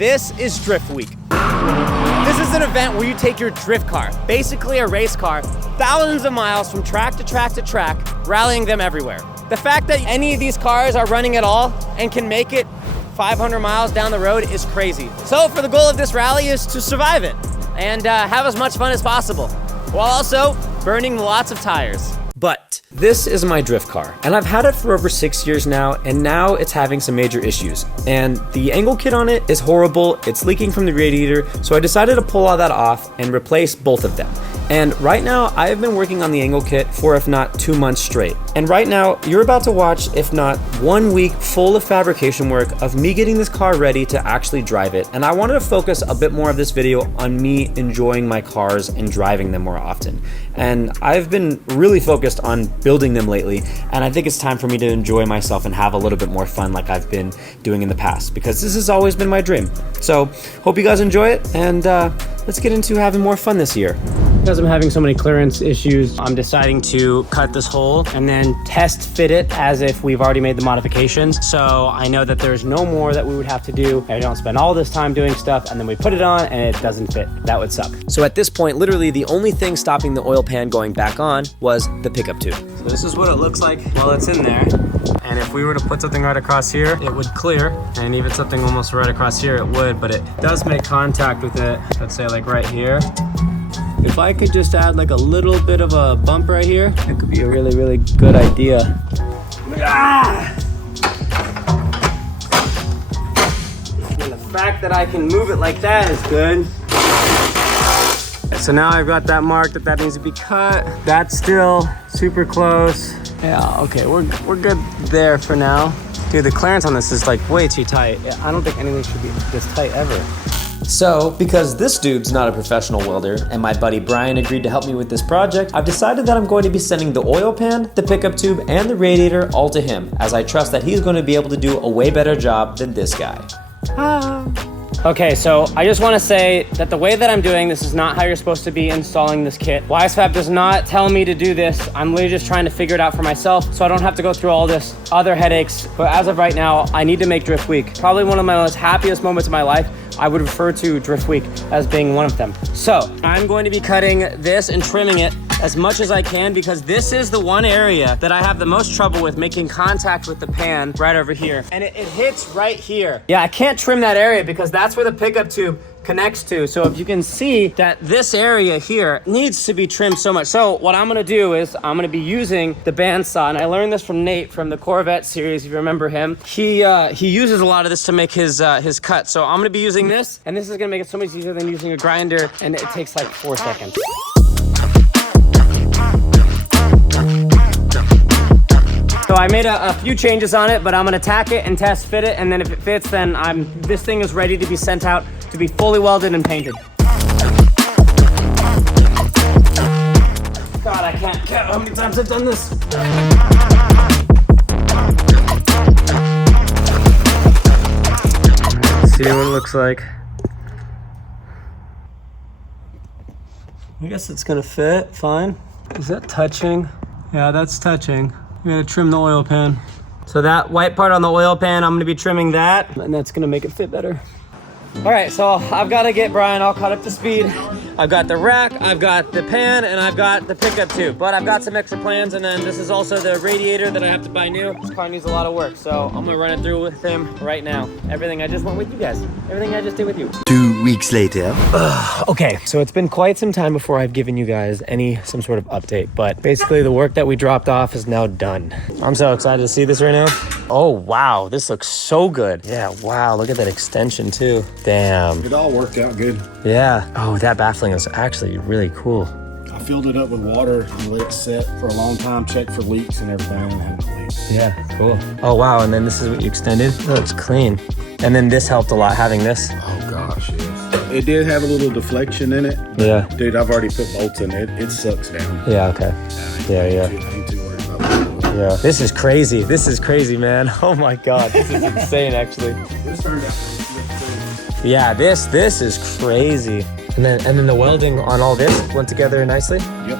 This is Drift Week. This is an event where you take your drift car, basically a race car, thousands of miles from track to track to track, rallying them everywhere. The fact that any of these cars are running at all and can make it 500 miles down the road is crazy. So for the goal of this rally is to survive it and have as much fun as possible, while also burning lots of tires. But this is my drift car, and I've had it for over 6 years now, and now it's having some major issues. And the angle kit on it is horrible, it's leaking from the radiator, so I decided to pull all that off and replace both of them. And right now, I have been working on the angle kit for if not 2 months straight. And right now, you're about to watch if not 1 week full of fabrication work of me getting this car ready to actually drive it. And I wanted to focus a bit more of this video on me enjoying my cars and driving them more often. And I've been really focused on building them lately, and I think it's time for me to enjoy myself and have a little bit more fun like I've been doing in the past, because this has always been my dream. So, hope you guys enjoy it, and let's get into having more fun this year. Because I'm having so many clearance issues, I'm deciding to cut this hole and then test fit it as if we've already made the modifications. So I know that there's no more that we would have to do. I don't spend all this time doing stuff and then we put it on and it doesn't fit. That would suck. So at this point, literally the only thing stopping the oil pan going back on was the pickup tube. So this is what it looks like while it's in there. And if we were to put something right across here, it would clear. And even something almost right across here, it would, but it does make contact with it. Let's say like right here. If I could just add like a little bit of a bump right here, it could be a really, really good idea. Ah! And the fact that I can move it like that is good. So now I've got that mark that needs to be cut. That's still super close. Yeah, okay, we're good there for now. Dude, the clearance on this is like way too tight. I don't think anything should be this tight ever. So, because this dude's not a professional welder and my buddy Brian agreed to help me with this project, I've decided that I'm going to be sending the oil pan, the pickup tube, and the radiator all to him, as I trust that he's going to be able to do a way better job than this guy. Okay, so I just want to say that the way that I'm doing this is not how you're supposed to be installing this kit. WiseFab does not tell me to do this. I'm literally just trying to figure it out for myself so I don't have to go through all this other headaches. But as of right now, I need to make Drift Week. Probably one of my most happiest moments of my life. I would refer to Drift Week as being one of them. So I'm going to be cutting this and trimming it as much as I can, because this is the one area that I have the most trouble with making contact with the pan right over here. And it hits right here. Yeah, I can't trim that area because that's where the pickup tube connects to. So if you can see that this area here needs to be trimmed so much. So what I'm gonna do is I'm gonna be using the bandsaw, and I learned this from Nate from the Corvette series, if you remember him. He uses a lot of this to make his cut. So I'm gonna be using this, and this is gonna make it so much easier than using a grinder, and it takes like 4 seconds. So I made a few changes on it, but I'm gonna tack it and test fit it, and then if it fits, then this thing is ready to be sent out to be fully welded and painted. God, I can't count how many times I've done this. See what it looks like. I guess it's gonna fit fine. Is that touching? Yeah, that's touching. We gotta trim the oil pan. So that white part on the oil pan, I'm gonna be trimming that, and that's gonna make it fit better. All right, so I've gotta get Brian all caught up to speed. I've got the rack, I've got the pan, and I've got the pickup tube. But I've got some extra plans, and then this is also the radiator that I have to buy new. This car needs a lot of work, so I'm gonna run it through with him right now. Everything I just went with you guys. Everything I just did with you. 2 weeks later. Okay, so it's been quite some time before I've given you guys some sort of update, but basically the work that we dropped off is now done. I'm so excited to see this right now. Oh, wow, this looks so good. Yeah, wow, look at that extension too. Damn. It all worked out good. Yeah. Oh, that baffling is actually really cool. I filled it up with water and let it set for a long time, checked for leaks and everything, and had no leaks. Yeah, cool. Oh, wow, and then this is what you extended? That looks clean. And then this helped a lot, having this. Oh gosh, yes. It did have a little deflection in it. Yeah. Dude, I've already put bolts in it. It sucks down. Yeah, okay. I ain't too worried about that. Yeah. This is crazy. This is crazy, man. Oh my God, this is insane, actually. This turned out pretty good. Yeah, this is crazy. And then the welding on all this went together nicely? Yep.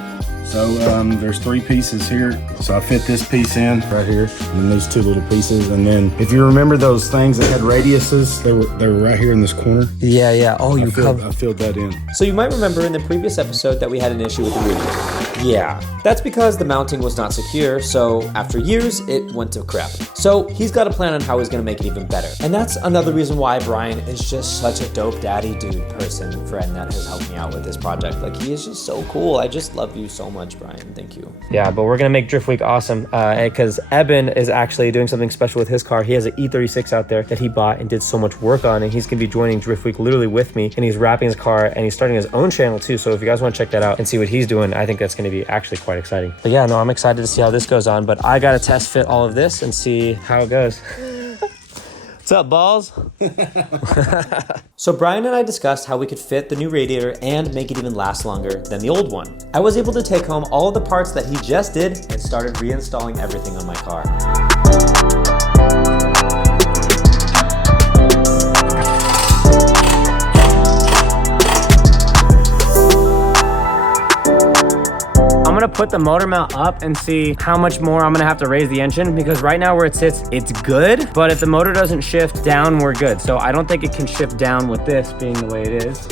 So there's 3 pieces here. So I fit this piece in right here, and then these 2 little pieces. And then if you remember those things that had radiuses, they were right here in this corner. Yeah. Oh, I filled that in. So you might remember in the previous episode that we had an issue with the radiator. Yeah, that's because the mounting was not secure, so after years, it went to crap. So he's got a plan on how he's gonna make it even better. And that's another reason why Brian is just such a dope daddy dude person, friend that has helped me out with this project. Like, he is just so cool. I just love you so much, Brian. Thank you. Yeah, but we're gonna make Drift Week awesome because Eben is actually doing something special with his car. He has an E36 out there that he bought and did so much work on, and he's gonna be joining Drift Week literally with me, and he's wrapping his car, and he's starting his own channel too. So if you guys wanna check that out and see what he's doing, I think that's gonna be actually quite exciting. But yeah, no, I'm excited to see how this goes on, but I gotta test fit all of this and see how it goes. What's up, balls? So Brian and I discussed how we could fit the new radiator and make it even last longer than the old one. I was able to take home all of the parts that he just did and started reinstalling everything on my car. I'm gonna put the motor mount up and see how much more I'm gonna have to raise the engine, because right now where it sits, it's good, but if the motor doesn't shift down, we're good. So I don't think it can shift down with this being the way it is. So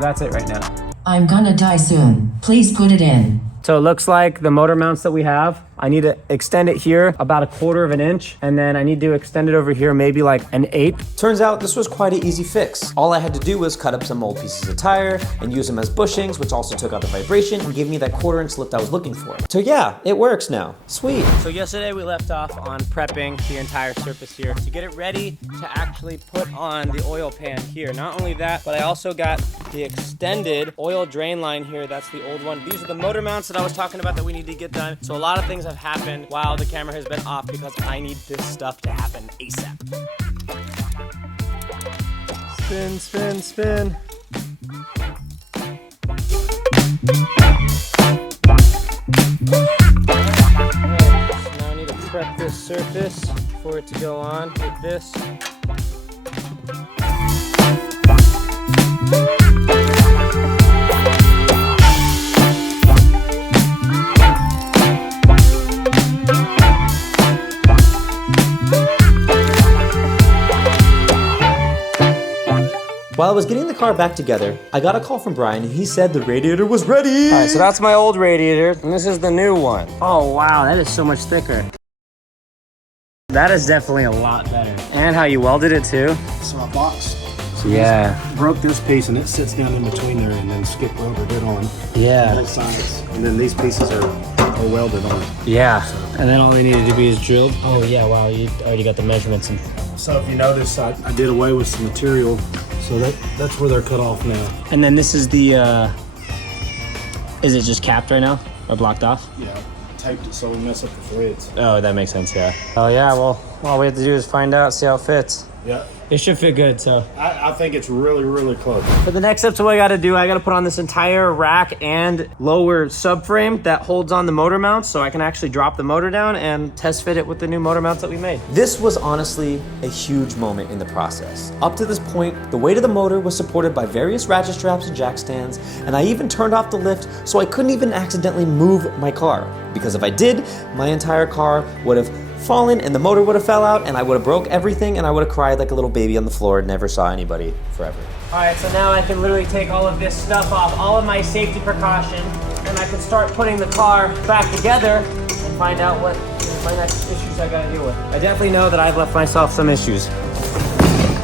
that's it right now. I'm gonna die soon. Please put it in. So it looks like the motor mounts that we have, I need to extend it here about 1/4 of an inch, and then I need to extend it over here maybe like 1/8. Turns out this was quite an easy fix. All I had to do was cut up some old pieces of tire and use them as bushings, which also took out the vibration and gave me that 1/4 inch lift I was looking for. So yeah, it works now. Sweet. So yesterday we left off on prepping the entire surface here to get it ready to actually put on the oil pan here. Not only that, but I also got the extended oil drain line here. That's the old one. These are the motor mounts that I was talking about that we need to get done. So a lot of things have happened while the camera has been off because I need this stuff to happen ASAP. Spin, spin, spin. Alright, so now I need to prep this surface for it to go on with this. While I was getting the car back together, I got a call from Brian and he said the radiator was ready. All right, so that's my old radiator, and this is the new one. Oh wow, that is so much thicker. That is definitely a lot better. And how you welded it too. So I boxed. So Yeah. broke this piece, and it sits down in between there, and then Skip welded it on Yeah. both sides. And then these pieces are welded on. Yeah. And then all they needed to be is drilled. Oh yeah, wow, you already got the measurements. And So if you notice, I did away with some material, so that's where they're cut off now. And then this is the, is it just capped right now or blocked off? Yeah, taped it so we mess up the threads. Oh, that makes sense, yeah. Oh yeah, well, all we have to do is find out, see how it fits. Yeah, It should fit good, so. I think it's really, really close. For the next step, so what I gotta do, I gotta put on this entire rack and lower subframe that holds on the motor mounts so I can actually drop the motor down and test fit it with the new motor mounts that we made. This was honestly a huge moment in the process. Up to this point, the weight of the motor was supported by various ratchet straps and jack stands, and I even turned off the lift so I couldn't even accidentally move my car. Because if I did, my entire car would have fallen and the motor would have fell out and I would have broke everything and I would have cried like a little baby on the floor and never saw anybody forever. All right, so now I can literally take all of this stuff off, all of my safety precaution, and I can start putting the car back together and find out what my next issues I gotta deal with. I definitely know that I've left myself some issues.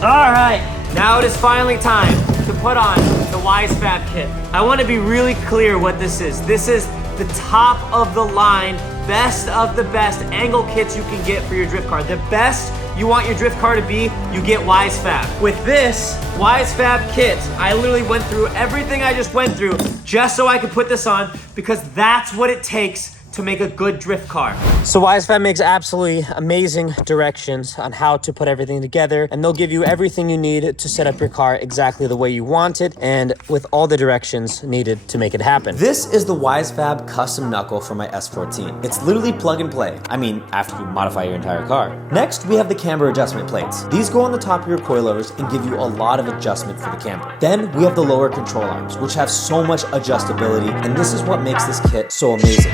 All right, now it is finally time to put on the WiseFab kit. I want to be really clear what this is. This is the top of the line, best of the best angle kits you can get for your drift car. The best you want your drift car to be, you get WiseFab. With this WiseFab kit, I literally went through everything I just went through just so I could put this on, because that's what it takes to make a good drift car. So WiseFab makes absolutely amazing directions on how to put everything together, and they'll give you everything you need to set up your car exactly the way you want it and with all the directions needed to make it happen. This is the WiseFab custom knuckle for my S14. It's literally plug and play. I mean, after you modify your entire car. Next, we have the camber adjustment plates. These go on the top of your coilovers and give you a lot of adjustment for the camber. Then we have the lower control arms, which have so much adjustability, and this is what makes this kit so amazing.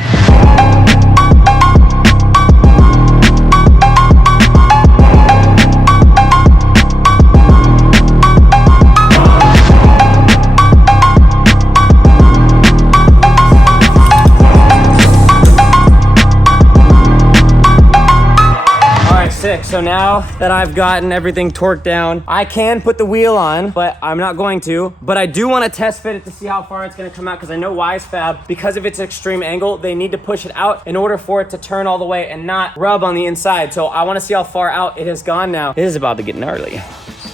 So now that I've gotten everything torqued down, I can put the wheel on, but I'm not going to. But I do want to test fit it to see how far it's going to come out, because I know WiseFab, because of its extreme angle, they need to push it out in order for it to turn all the way and not rub on the inside. So I want to see how far out it has gone now. It is about to get gnarly.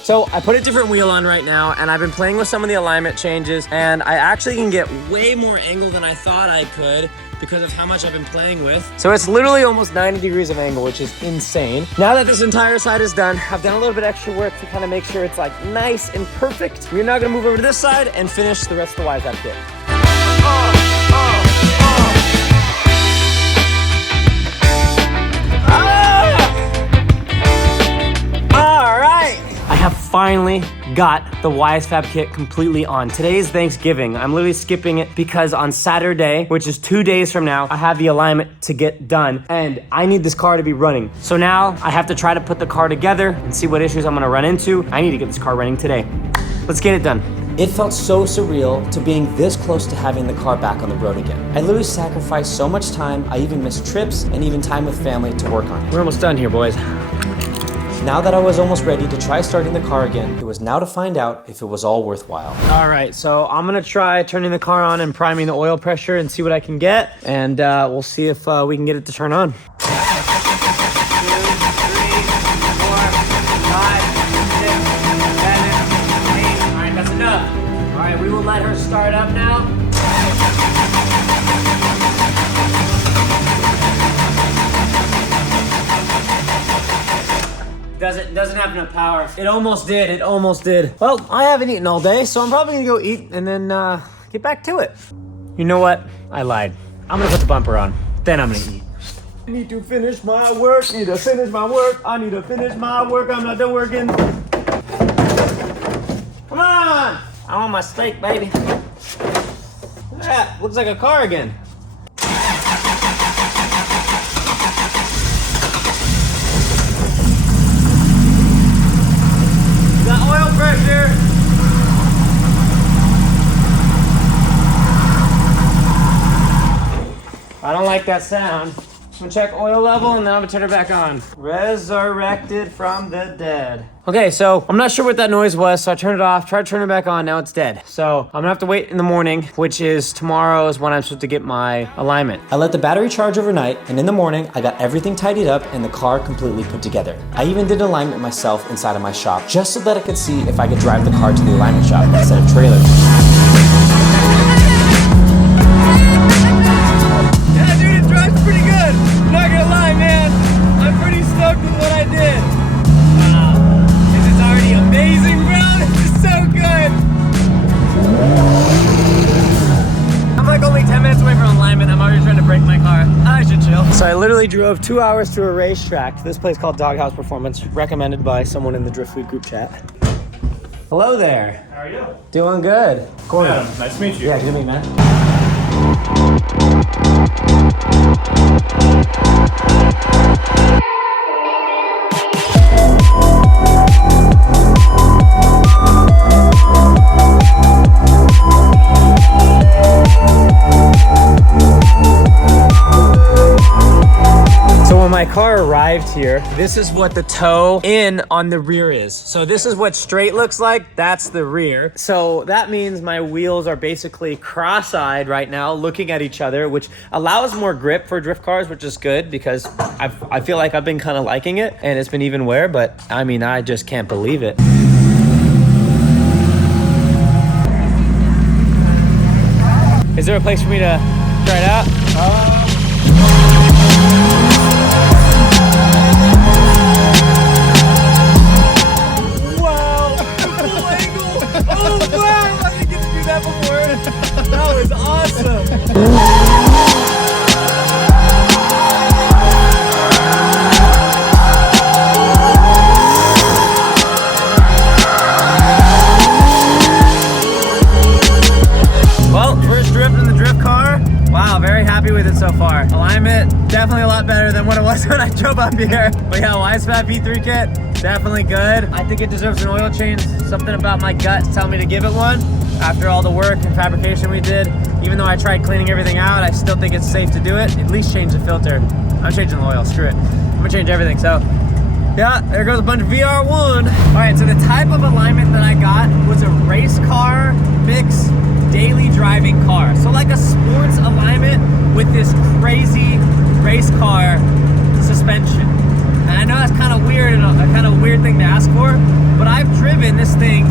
So I put a different wheel on right now, and I've been playing with some of the alignment changes, and I actually can get way more angle than I thought I could because of how much I've been playing with. So it's literally almost 90 degrees of angle, which is insane. Now that this entire side is done, I've done a little bit extra work to kind of make sure it's like nice and perfect. We're now gonna move over to this side and finish the rest of the WiseFab kit. I have finally got the WiseFab kit completely on. Today is Thanksgiving. I'm literally skipping it because on Saturday, which is 2 days from now, I have the alignment to get done, and I need this car to be running. So now I have to try to put the car together and see what issues I'm gonna run into. I need to get this car running today. Let's get it done. It felt so surreal to being this close to having the car back on the road again. I literally sacrificed so much time. I even missed trips and even time with family to work on it. We're almost done here, boys. Now that I was almost ready to try starting the car again, it was now to find out if it was all worthwhile. All right, so I'm gonna try turning the car on and priming the oil pressure and see what I can get, and we'll see if we can get it to turn on. 2, 3, 4, 5, 6, 7, 8. All right, that's enough. All right, we will let her start up now. Doesn't have enough power. It almost did, Well, I haven't eaten all day, so I'm probably gonna go eat and then get back to it. You know what? I lied. I'm gonna put the bumper on, then I'm gonna eat. I need to finish my work, I need to finish my work, I'm not done working. Come on! I want my steak, baby. Look at that, looks like a car again. Oil pressure. I don't like that sound. I'm gonna check oil level and then I'm gonna turn it back on. Resurrected from the dead. Okay, so I'm not sure what that noise was, so I turned it off, tried to turn it back on, now it's dead. So I'm gonna have to wait in the morning, which is tomorrow is when I'm supposed to get my alignment. I let the battery charge overnight, and in the morning, I got everything tidied up and the car completely put together. I even did alignment myself inside of my shop, just so that I could see if I could drive the car to the alignment shop instead of trailers. Yeah, dude, it drives pretty good. I'm not gonna lie, man. I'm pretty stoked with what I did. This is already amazing, bro. This is so good. I'm like only 10 minutes away from alignment. I'm already trying to break my car. I should chill. So I literally drove 2 hours to a racetrack to this place called Doghouse Performance, recommended by someone in the Drift Food group chat. Hello there. How are you? Doing good. Corey. Yeah, nice to meet you. Yeah, good to meet you, man. So when my car arrived here, this is what the toe in on the rear is. So this is what straight looks like. That's the rear. So that means my wheels are basically cross-eyed right now, looking at each other, which allows more grip for drift cars, which is good because I feel like I've been kind of liking it and it's been even wear, but I mean, I just can't believe it. Is there a place for me to try it out? setup up here. But yeah, Wisefat V3 kit, definitely good. I think it deserves an oil change. Something about my gut telling me to give it one. After all the work and fabrication we did, even though I tried cleaning everything out, I still think it's safe to do it. At least change the filter. I'm changing the oil, screw it. I'm gonna change everything, so. Yeah, there goes a bunch of VR1. All right, so the type of alignment that I got was a race car mix daily driving car. So like a sports alignment with this crazy race car suspension. And I know that's kind of weird and a kind of weird thing to ask for, but I've driven this thing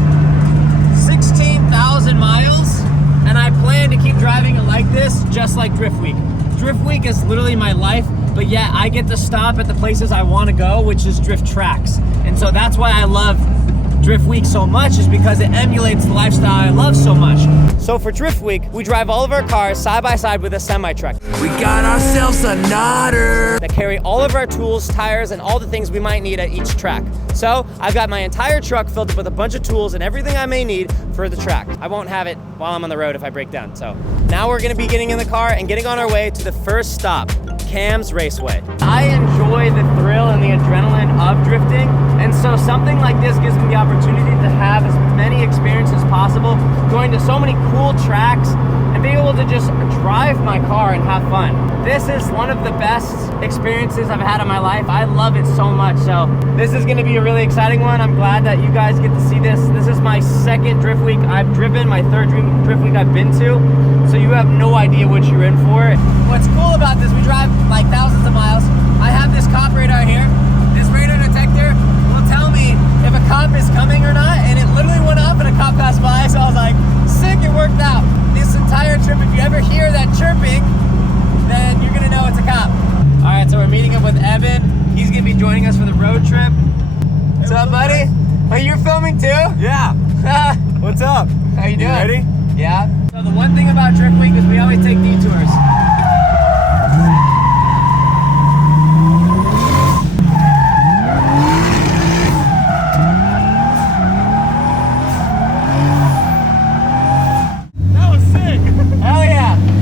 16,000 miles, and I plan to keep driving it like this, just like Drift Week. Drift Week is literally my life, but yet I get to stop at the places I want to go, which is drift tracks. And so that's why I love Drift Week so much, is because it emulates the lifestyle I love so much. So for Drift Week, we drive all of our cars side by side with a semi-truck. We got ourselves a nodder that carry all of our tools, tires, and all the things we might need at each track. So I've got my entire truck filled up with a bunch of tools and everything I may need for the track. I won't have it while I'm on the road if I break down. So now we're gonna be getting in the car and getting on our way to the first stop, Cam's Raceway. I enjoy the thrill and the adrenaline of drifting, and so something like this gives me the opportunity to have as many experiences as possible, going to so many cool tracks and being able to just drive my car and have fun. This is one of the best experiences I've had in my life. I love it so much, so this is gonna be a really exciting one. I'm glad that you guys get to see this. This is my second Drift Week I've driven, my third Drift Week I've been to, so you have no idea what you're in for. What's cool about this, we drive like thousands of miles. I have this cop radar here. This radar detector will tell me if a cop is coming or not, and it literally went up and a cop passed by, so I was like, sick, it worked out. This entire trip, if you ever hear that chirping, then you're gonna know it's a cop. All right, so we're meeting up with Evan. He's gonna be joining us for the road trip. What's up, buddy? Oh, you're filming too? Yeah. What's up? How you doing? You ready? Yeah. So the one thing about Drift Week is we always take detours.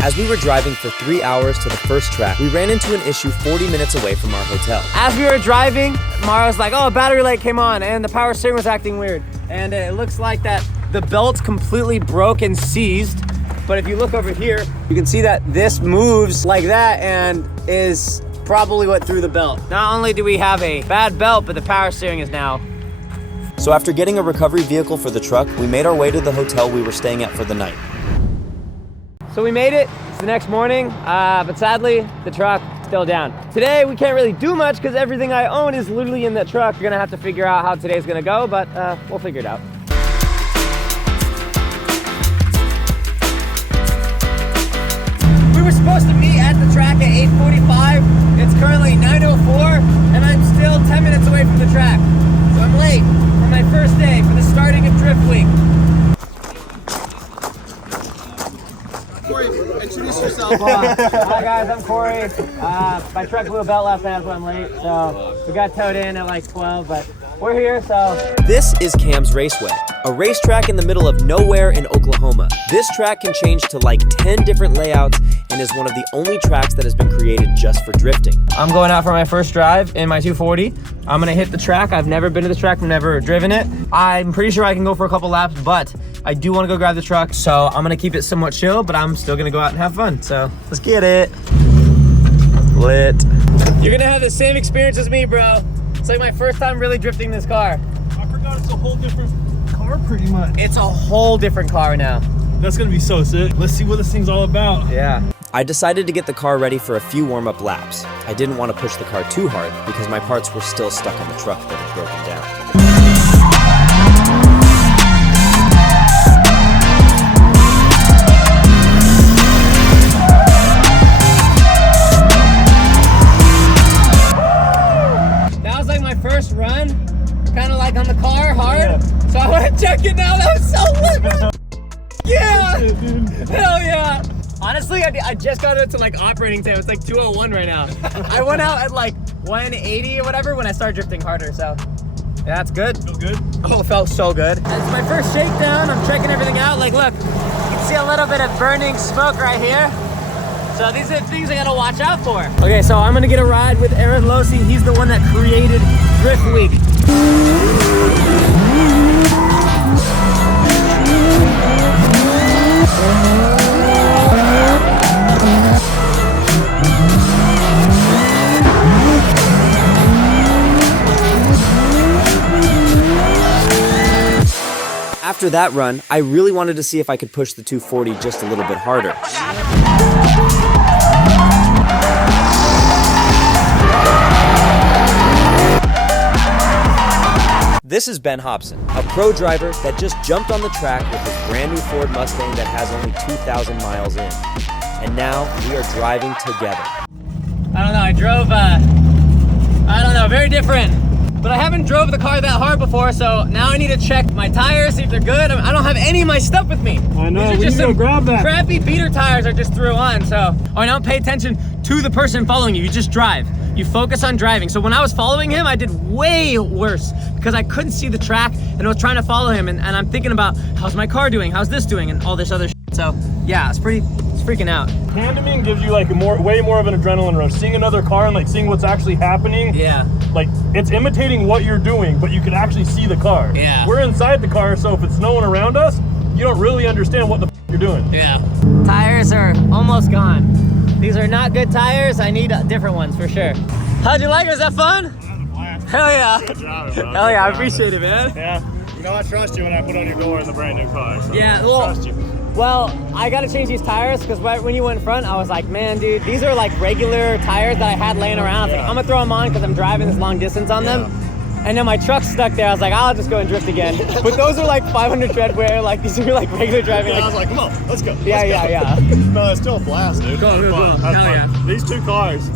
As we were driving for 3 hours to the first track, we ran into an issue 40 minutes away from our hotel. As we were driving, Mara's like, oh, a battery light came on and the power steering was acting weird. And it looks like that the belt's completely broke and seized. But if you look over here, you can see that this moves like that and is probably what threw the belt. Not only do we have a bad belt, but the power steering is now. So after getting a recovery vehicle for the truck, we made our way to the hotel we were staying at for the night. So we made it. It's the next morning, but sadly, the truck still down. Today, we can't really do much because everything I own is literally in the truck. We're gonna have to figure out how today's gonna go, but we'll figure it out. We were supposed to meet at the track at 8:45. It's currently 9:04, and I'm still 10 minutes away from the track. So I'm late for my first day for the starting of Drift Week. Introduce yourself. Hi guys, I'm Corey. My truck blew a belt last night, that's why I'm late. So we got towed in at like 12, but we're here, so. This is Cam's Raceway, a racetrack in the middle of nowhere in Oklahoma. This track can change to like 10 different layouts and is one of the only tracks that has been created just for drifting. I'm going out for my first drive in my 240. I'm gonna hit the track. I've never been to the track, I've never driven it. I'm pretty sure I can go for a couple laps, but I do wanna go grab the truck, so I'm gonna keep it somewhat chill, but I'm still gonna go out and have fun, so let's get it. Lit. You're gonna have the same experience as me, bro. It's like my first time really drifting this car. I forgot it's a whole different car pretty much. It's a whole different car now. That's gonna be so sick. Let's see what this thing's all about. Yeah. I decided to get the car ready for a few warm-up laps. I didn't want to push the car too hard because my parts were still stuck on the truck that had broken down. That was like my first run, kind of like on the car, hard. Yeah. So I want to check it now. That was so lit. Yeah! Hell yeah! Honestly, I just got it to like operating time. It's like 201 right now. I went out at like 180 or whatever when I started drifting harder, so yeah, that's good. Feel good? Oh, it felt so good. It's my first shakedown. I'm checking everything out. Like, look, you can see a little bit of burning smoke right here. So these are the things I gotta watch out for. Okay, so I'm gonna get a ride with Aaron Losi. He's the one that created Drift Week. After that run, I really wanted to see if I could push the 240 just a little bit harder. This is Ben Hobson, a pro driver that just jumped on the track with his brand new Ford Mustang that has only 2,000 miles in. And now we are driving together. I don't know, I drove, very different. But I haven't drove the car that hard before, so now I need to check my tires, see if they're good. I don't have any of my stuff with me. I know, These are just we need to some grab that. crappy beater tires I just threw on, so. I don't pay attention to the person following you, you just drive. You focus on driving. So when I was following him, I did way worse because I couldn't see the track and I was trying to follow him and I'm thinking about how's my car doing, how's this doing, and all this other shit. So yeah, it's freaking out. Tandeming gives you like way more of an adrenaline rush. Seeing another car and like seeing what's actually happening. Yeah. Like it's imitating what you're doing, but you can actually see the car. Yeah. We're inside the car, so if it's snowing around us, you don't really understand what the you're doing. Yeah. Tires are almost gone. These are not good tires. I need different ones for sure. How'd you like it? Was that fun? That was a blast. Hell yeah. Good driving, bro. Hell yeah, I appreciate it, man. Yeah. You know I trust you when I put on your door in the brand new car. So Yeah, I well, trust you. Well, I gotta change these tires because when you went in front, I was like, man, dude, these are like regular tires that I had laying around. I was like, I'm gonna throw them on because I'm driving this long distance on them. And then my truck's stuck there. I was like, I'll just go and drift again. But those are like 500 tread wear. Like these are like regular driving. Yeah, Like, I was like, come on, let's go. yeah. No, it's still a blast, dude. Cool, It's cool, fun. cool. That's Hell fun. yeah. These two cars,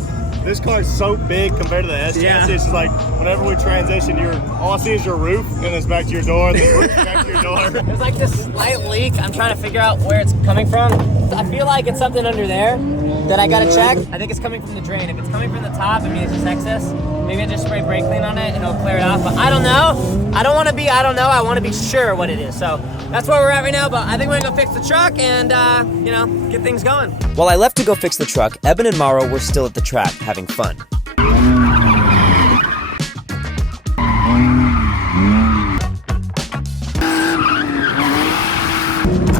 this car is so big compared to the S chassis. Yeah. It's just like whenever we transition, all I see is your roof, and then it's back to your door, and then roof back to your door. There's like this slight leak. I'm trying to figure out where it's coming from. I feel like it's something under there that I gotta check. I think it's coming from the drain. If it's coming from the top, I mean it's just excess. Maybe I just spray brake clean on it and it'll clear it off. But I don't know. I don't want to be, I don't know. I want to be sure what it is. So that's where we're at right now. But I think we're gonna go fix the truck and get things going. While I left to go fix the truck, Eben and Mauro were still at the track having fun.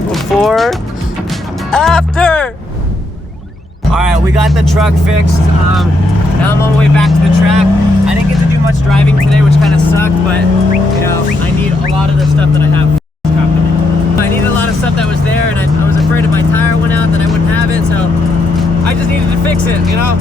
Before, after. All right, we got the truck fixed. Now I'm on my way back to the track. I didn't get to do much driving today, which kind of sucked, but I need a lot of the stuff that I have. I needed a lot of stuff that was there, and I was afraid if my tire went out that I wouldn't have it, so I just needed to fix it,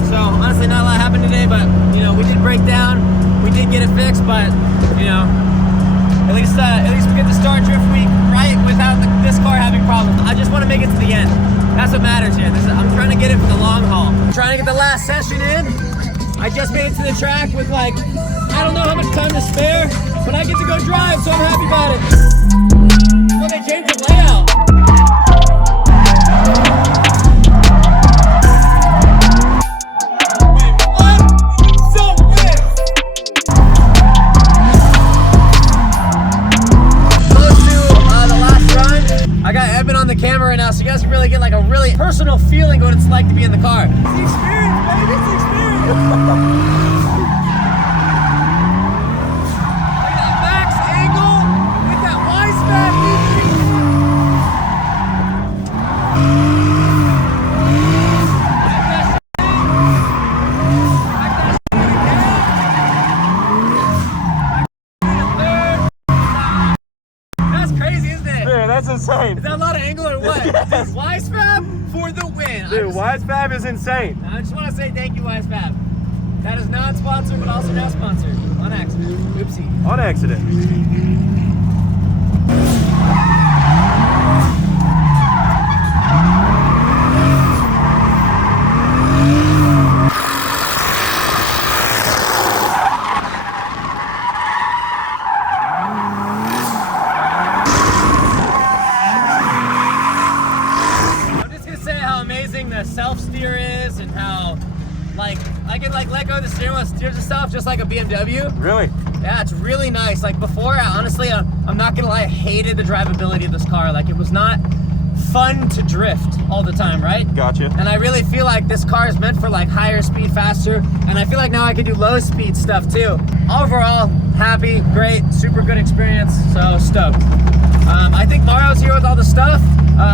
So honestly, not a lot happened today, but we did break down, we did get it fixed, but at least we get to start Drift Week right without this car having problems. I just want to make it to the end. That's what matters here. I'm trying to get it for the long haul. I'm trying to get the last session in. I just made it to the track with I don't know how much time to spare, but I get to go drive, so I'm happy about it. Well, they changed the layout. Wait, what? So good. Close to the last run. I got Eben on the camera right now, so you guys can really get a really personal feeling what it's like to be in the car. It's the experience, baby. It's the experience. Look at that max angle with that wide-span That's crazy, isn't it? Dude, that's insane. Is that a lot of angle or what? Dude, Wisefab for the win. Dude, Wisefab is insane. I just want to say thank you, Wisefab. That is not sponsored, but also now sponsored. On accident. Oopsie. On accident. I'm just gonna say how amazing the self-steer is and how I can let go of the steering wheel, it steers itself just like a BMW. Really? Yeah, it's really nice. Before, honestly, I'm not gonna lie, I hated the drivability of this car. It was not fun to drift all the time, right? Gotcha. And I really feel like this car is meant for like higher speed, faster, and I feel like now I can do low speed stuff too. Overall, happy, great, super good experience, so stoked. I think Mario's here with all the stuff.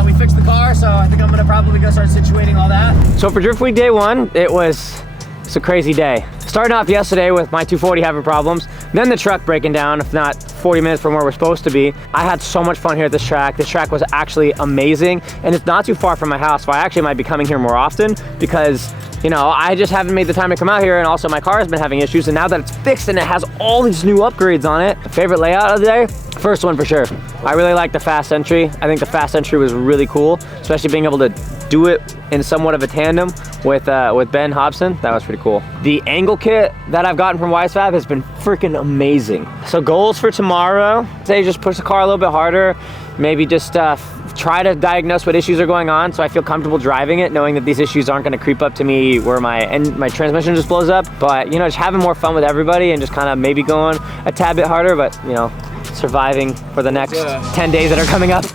We fixed the car, so I think I'm gonna probably go start situating all that. So for Drift Week Day 1, it's a crazy day. Starting off yesterday with my 240 having problems, then the truck breaking down, if not 40 minutes from where we're supposed to be. I had so much fun here at this track. This track was actually amazing, and it's not too far from my house, so I actually might be coming here more often because, you know, I just haven't made the time to come out here, and also my car has been having issues, and now that it's fixed and it has all these new upgrades on it. Favorite layout of the day? First one for sure. I really like the fast entry. I think the fast entry was really cool, especially being able to do it in somewhat of a tandem with Ben Hobson. That was pretty cool. The angle kit that I've gotten from Wisefab has been freaking amazing. So goals for tomorrow, say just push the car a little bit harder, maybe just try to diagnose what issues are going on so I feel comfortable driving it, knowing that these issues aren't gonna creep up to me where my transmission just blows up. But, you know, just having more fun with everybody and just kind of maybe going a tad bit harder, but, you know, surviving for the next 10 days that are coming up.